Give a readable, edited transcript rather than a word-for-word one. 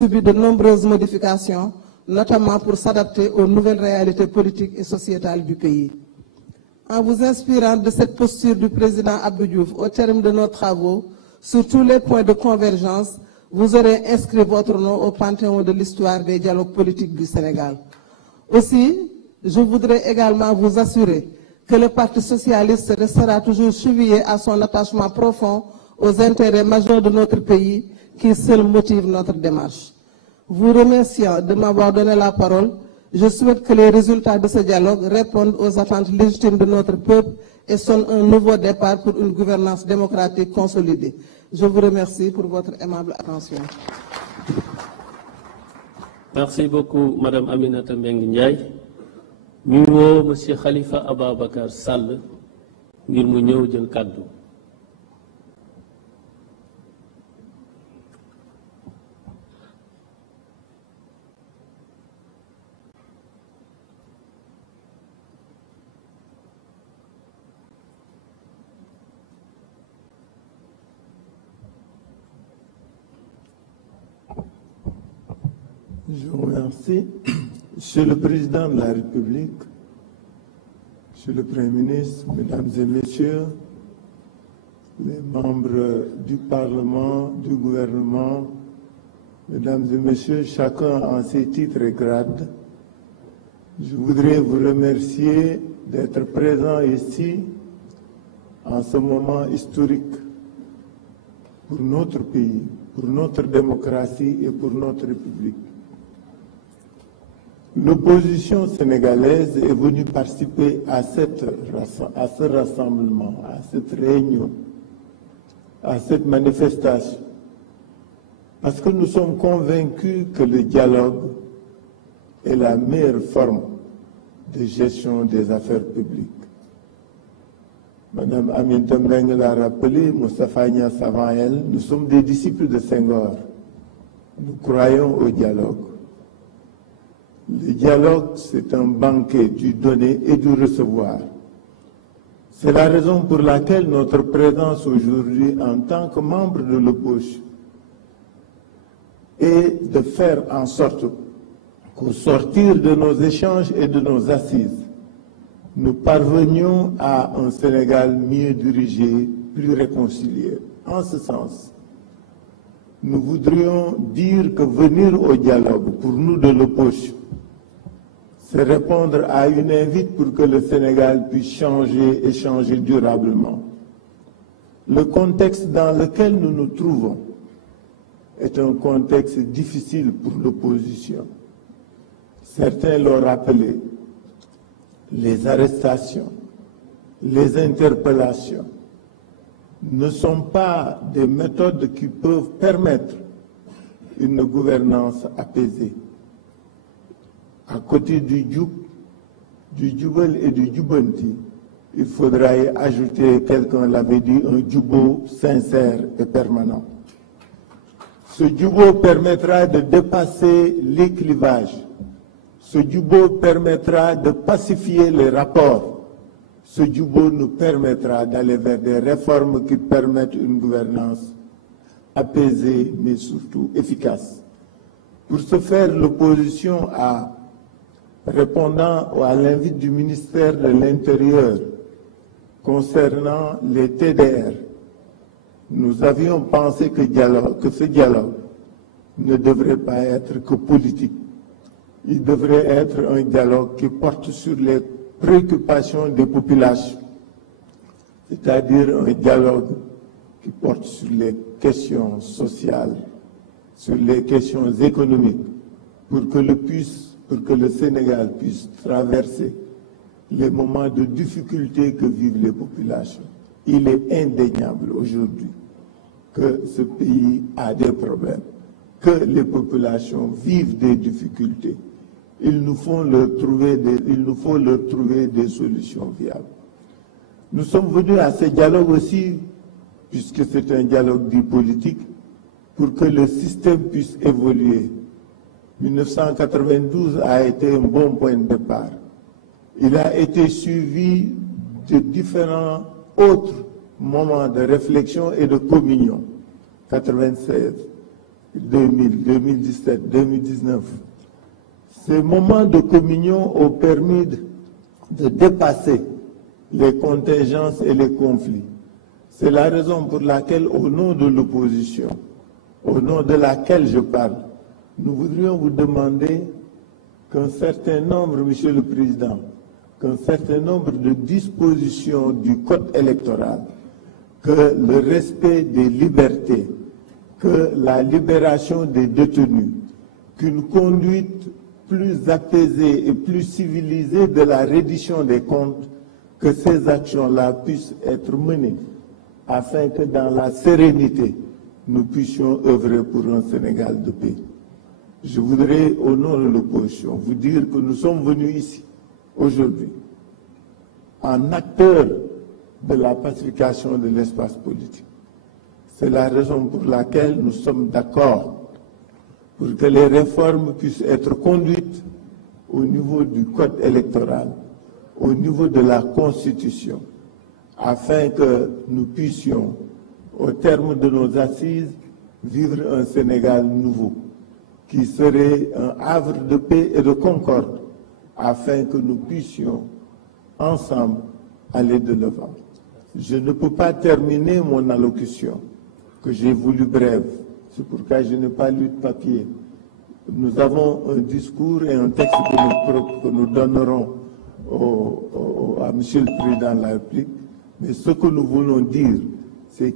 subi de nombreuses modifications, notamment pour s'adapter aux nouvelles réalités politiques et sociétales du pays. En vous inspirant de cette posture du président Abdou Diouf au terme de nos travaux, sur tous les points de convergence, vous aurez inscrit votre nom au panthéon de l'histoire des dialogues politiques du Sénégal. Aussi, je voudrais également vous assurer que le Parti socialiste restera toujours chevillé à son attachement profond aux intérêts majeurs de notre pays qui seuls motivent notre démarche. Vous remerciant de m'avoir donné la parole, je souhaite que les résultats de ce dialogue répondent aux attentes légitimes de notre peuple et sonnent un nouveau départ pour une gouvernance démocratique consolidée. Je vous remercie pour votre aimable attention. Merci beaucoup, Madame Aminata Mbengue Ndiaye. Ñu woo Monsieur Khalifa Ababacar Sall ngir mu ñëw jël kàddu. Je vous remercie. Monsieur le Président de la République, Monsieur le Premier ministre, Mesdames et Messieurs, les membres du Parlement, du gouvernement, Mesdames et Messieurs, chacun en ses titres et grades, je voudrais vous remercier d'être présents ici en ce moment historique pour notre pays, pour notre démocratie et pour notre République. L'opposition sénégalaise est venue participer à ce rassemblement, à cette réunion, à cette manifestation, parce que nous sommes convaincus que le dialogue est la meilleure forme de gestion des affaires publiques. Madame Aminata Mbengue l'a rappelé, Moustapha Niasse avant elle, nous sommes des disciples de Senghor. Nous croyons au dialogue. Le dialogue, c'est un banquet du donner et du recevoir. C'est la raison pour laquelle notre présence aujourd'hui en tant que membre de l'opposition est de faire en sorte qu'au sortir de nos échanges et de nos assises, nous parvenions à un Sénégal mieux dirigé, plus réconcilié. En ce sens, nous voudrions dire que venir au dialogue pour nous de l'opposition, c'est répondre à une invite pour que le Sénégal puisse changer et changer durablement. Le contexte dans lequel nous nous trouvons est un contexte difficile pour l'opposition. Certains l'ont rappelé, les arrestations, les interpellations ne sont pas des méthodes qui peuvent permettre une gouvernance apaisée. À côté du Djoubel et du Djoubanti, il faudra y ajouter, quelqu'un l'avait dit, un Djoubo sincère et permanent. Ce Djoubo permettra de dépasser les clivages. Ce Djoubo permettra de pacifier les rapports. Ce Djoubo nous permettra d'aller vers des réformes qui permettent une gouvernance apaisée, mais surtout efficace. Pour ce faire, l'opposition a, répondant à l'invite du ministère de l'Intérieur concernant les TDR, nous avions pensé que ce dialogue ne devrait pas être que politique. Il devrait être un dialogue qui porte sur les préoccupations des populations, c'est-à-dire un dialogue qui porte sur les questions sociales, sur les questions économiques, pour que le Sénégal puisse traverser les moments de difficulté que vivent les populations. Il est indéniable aujourd'hui que ce pays a des problèmes, que les populations vivent des difficultés. Il nous faut leur trouver des solutions viables. Nous sommes venus à ce dialogue aussi, puisque c'est un dialogue dit politique, pour que le système puisse évoluer. 1992 a été un bon point de départ. Il a été suivi de différents autres moments de réflexion et de communion. 96, 2000, 2017, 2019, ces moments de communion ont permis de dépasser les contingences et les conflits. C'est la raison pour laquelle, au nom de l'opposition, au nom de laquelle je parle, nous voudrions vous demander qu'un certain nombre, Monsieur le Président, qu'un certain nombre de dispositions du Code électoral, que le respect des libertés, que la libération des détenus, qu'une conduite plus apaisée et plus civilisée de la reddition des comptes, que ces actions-là puissent être menées afin que dans la sérénité, nous puissions œuvrer pour un Sénégal de paix. Je voudrais, au nom de l'opposition, vous dire que nous sommes venus ici, aujourd'hui, en acteurs de la pacification de l'espace politique. C'est la raison pour laquelle nous sommes d'accord pour que les réformes puissent être conduites au niveau du code électoral, au niveau de la Constitution, afin que nous puissions, au terme de nos assises, vivre un Sénégal nouveau, qui serait un havre de paix et de concorde, afin que nous puissions, ensemble, aller de l'avant. Je ne peux pas terminer mon allocution, que j'ai voulu brève, c'est pourquoi je n'ai pas lu de papier. Nous avons un discours et un texte que nous donnerons à M. le Président de la République, mais ce que nous voulons dire, c'est